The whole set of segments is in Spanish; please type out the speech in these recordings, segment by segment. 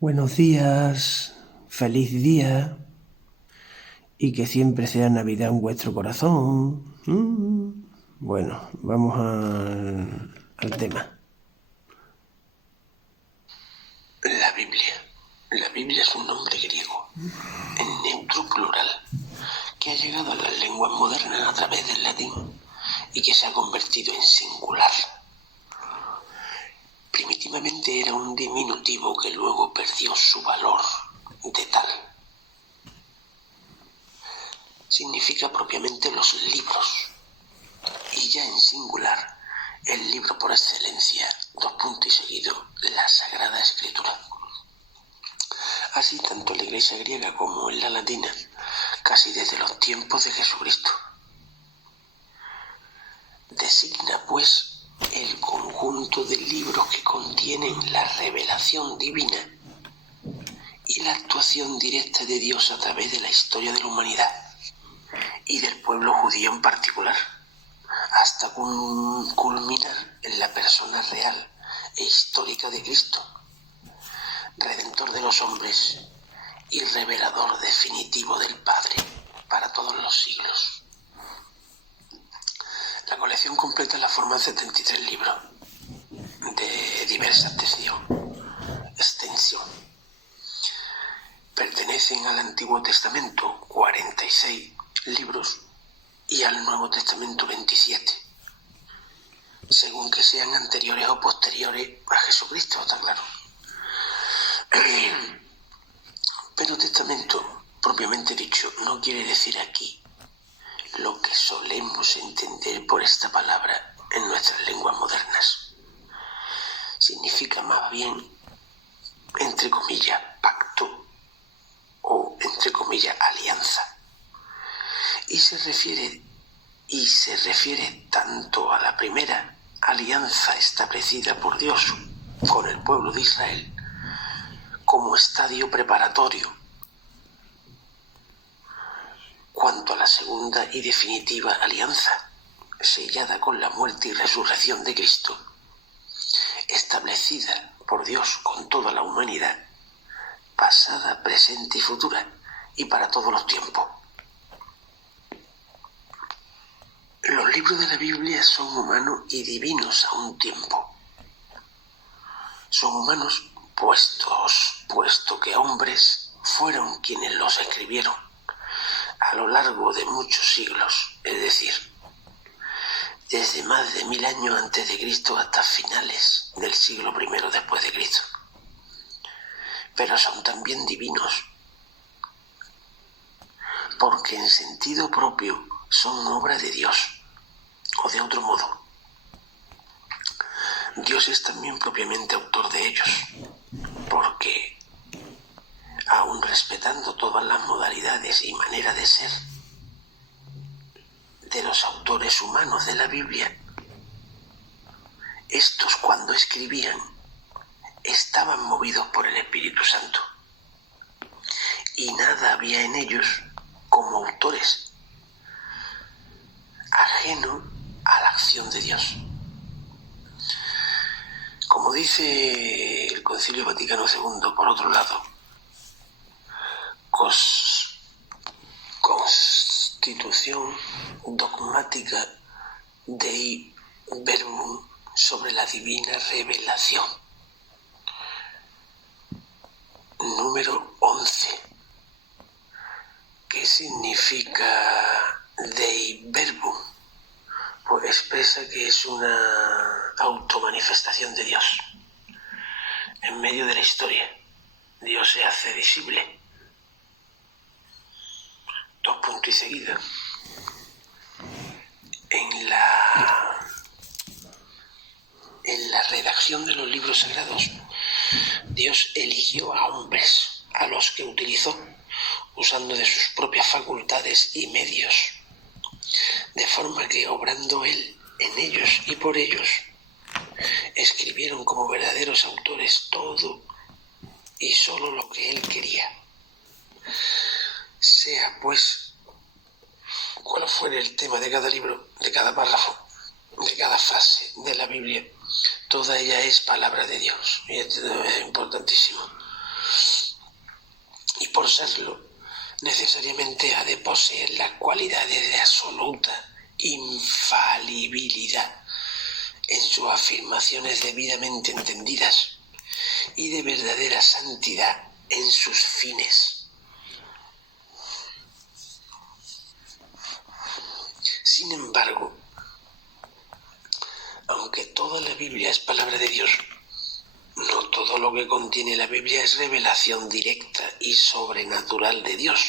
Buenos días, feliz día y que siempre sea Navidad en vuestro corazón. Bueno, vamos al tema. La Biblia. La Biblia es un nombre griego, en neutro plural, que ha llegado a las lenguas modernas a través del latín y que se ha convertido en singular. Primitivamente era un diminutivo que luego perdió su valor de tal. Significa propiamente los libros, y ya en singular, el libro por excelencia, la Sagrada Escritura. Así tanto en la Iglesia griega como en la latina, casi desde los tiempos de Jesucristo. Designa, pues, el conjunto de libros que contienen la revelación divina y la actuación directa de Dios a través de la historia de la humanidad y del pueblo judío en particular, hasta culminar en la persona real e histórica de Cristo, Redentor de los hombres y revelador definitivo del Padre para todos los siglos. La colección completa la forman 73 libros de diversa extensión. Pertenecen al Antiguo Testamento 46 libros y al Nuevo Testamento 27, según que sean anteriores o posteriores a Jesucristo, está claro. Pero testamento, propiamente dicho, no quiere decir aquí lo que solemos entender por esta palabra en nuestras lenguas modernas. Significa más bien, entre comillas, pacto o, entre comillas, alianza. Y se refiere tanto a la primera alianza establecida por Dios con el pueblo de Israel como estadio preparatorio, cuanto a la segunda y definitiva alianza, sellada con la muerte y resurrección de Cristo, establecida por Dios con toda la humanidad, pasada, presente y futura, y para todos los tiempos. Los libros de la Biblia son humanos y divinos a un tiempo. Son humanos puesto que hombres fueron quienes los escribieron a lo largo de muchos siglos, es decir, desde más de 1000 años antes de Cristo hasta finales del siglo I después de Cristo. Pero son también divinos, porque en sentido propio son obra de Dios, o de otro modo, Dios es también propiamente autor de ellos, porque, aun respetando todas las modalidades y maneras de ser de los autores humanos de la Biblia, estos cuando escribían estaban movidos por el Espíritu Santo, y nada había en ellos como autores ajeno a la acción de Dios. Como dice el Concilio Vaticano II, por otro lado, Constitución dogmática Dei Verbum sobre la divina revelación, número 11. ¿Qué significa Dei Verbum? Pues expresa que es una automanifestación de Dios. En medio de la historia, Dios se hace visible. 2 puntos y seguida. En la redacción de los libros sagrados, Dios eligió a hombres a los que utilizó, usando de sus propias facultades y medios, de forma que, obrando Él en ellos y por ellos, escribieron como verdaderos autores todo y solo lo que Él quería. Sea, pues, cual fuera el tema de cada libro, de cada párrafo, de cada frase de la Biblia, toda ella es palabra de Dios. Y esto es importantísimo. y por serlo, necesariamente ha de poseer las cualidades de absoluta infalibilidad en sus afirmaciones debidamente entendidas y de verdadera santidad en sus fines. Sin embargo, aunque toda la Biblia es palabra de Dios, no todo lo que contiene la Biblia es revelación directa y sobrenatural de Dios.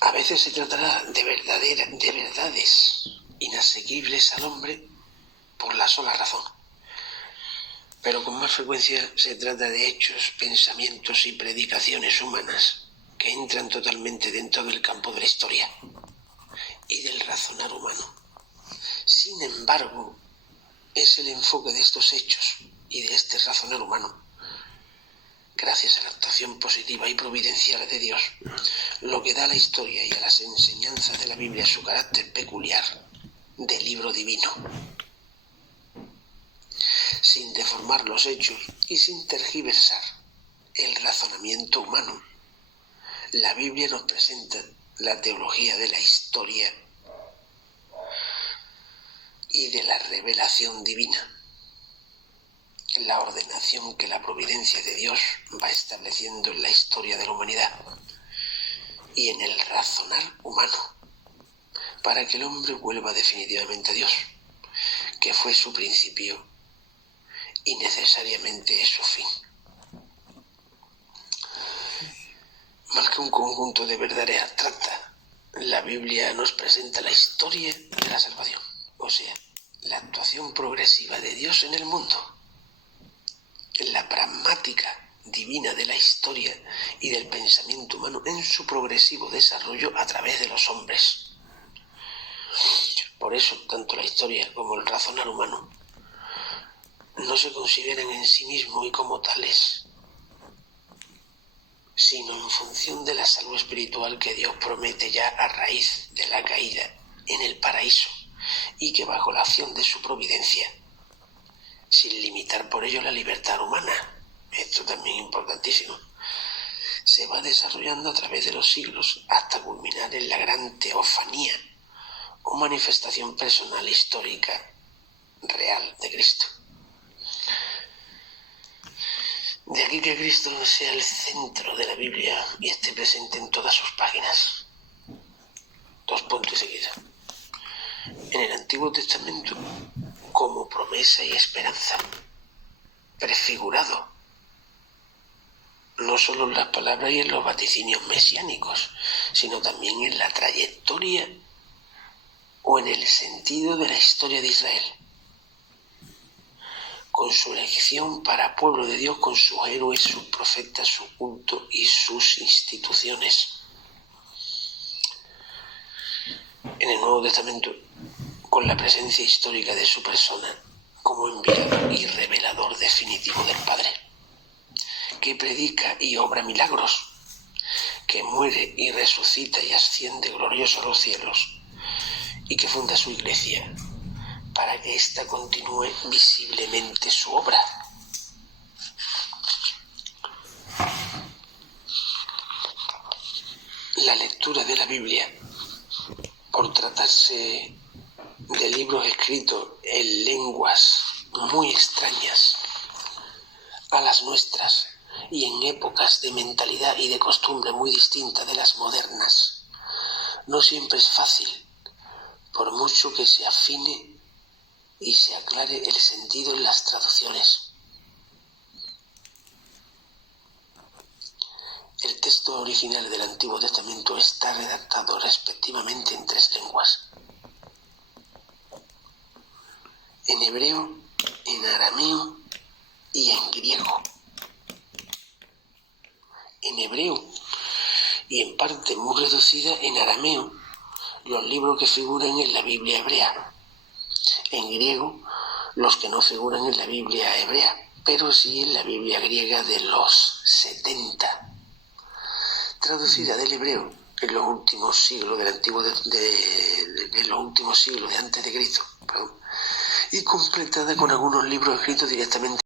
A veces se tratará de verdades inasequibles al hombre por la sola razón, pero con más frecuencia se trata de hechos, pensamientos y predicaciones humanas que entran totalmente dentro del campo de la historia y del razonar humano. Sin embargo, es el enfoque de estos hechos y de este razonar humano, gracias a la actuación positiva y providencial de Dios, lo que da a la historia y a las enseñanzas de la Biblia su carácter peculiar de libro divino. Sin deformar los hechos y sin tergiversar el razonamiento humano, la Biblia nos presenta la teología de la historia y de la revelación divina, la ordenación que la providencia de Dios va estableciendo en la historia de la humanidad y en el razonar humano, para que el hombre vuelva definitivamente a Dios, que fue su principio y necesariamente es su fin. Más que un conjunto de verdades abstractas, la Biblia nos presenta la historia de la salvación, o sea, la actuación progresiva de Dios en el mundo, la pragmática divina de la historia y del pensamiento humano en su progresivo desarrollo a través de los hombres. Por eso, tanto la historia como el razonar humano no se consideran en sí mismos y como tales, sino en función de la salud espiritual que Dios promete ya a raíz de la caída en el paraíso, y que bajo la acción de su providencia, sin limitar por ello la libertad humana, esto también es importantísimo, se va desarrollando a través de los siglos hasta culminar en la gran teofanía o manifestación personal histórica real de Cristo. De aquí que Cristo sea el centro de la Biblia y esté presente en todas sus páginas. 2 puntos seguidos. En el Antiguo Testamento, como promesa y esperanza, prefigurado, no solo en las palabras y en los vaticinios mesiánicos, sino también en la trayectoria o en el sentido de la historia de Israel, con su elección para pueblo de Dios, con sus héroes, sus profetas, su culto y sus instituciones. En el Nuevo Testamento, con la presencia histórica de su persona como enviado y revelador definitivo del Padre, que predica y obra milagros, que muere y resucita y asciende glorioso a los cielos, y que funda su iglesia para que ésta continúe visiblemente su obra. La lectura de la Biblia, por tratarse de libros escritos en lenguas muy extrañas a las nuestras y en épocas de mentalidad y de costumbre muy distintas de las modernas, no siempre es fácil, por mucho que se afine y se aclare el sentido en las traducciones. El texto original del Antiguo Testamento está redactado respectivamente en 3 lenguas: en hebreo, en arameo y en griego. En hebreo, y en parte muy reducida en arameo, los libros que figuran en la Biblia hebrea. En griego, los que no figuran en la Biblia hebrea, pero sí en la Biblia griega de los 70, traducida del hebreo en los últimos siglos del antiguo en los últimos siglos de antes de Cristo, y completada con algunos libros escritos directamente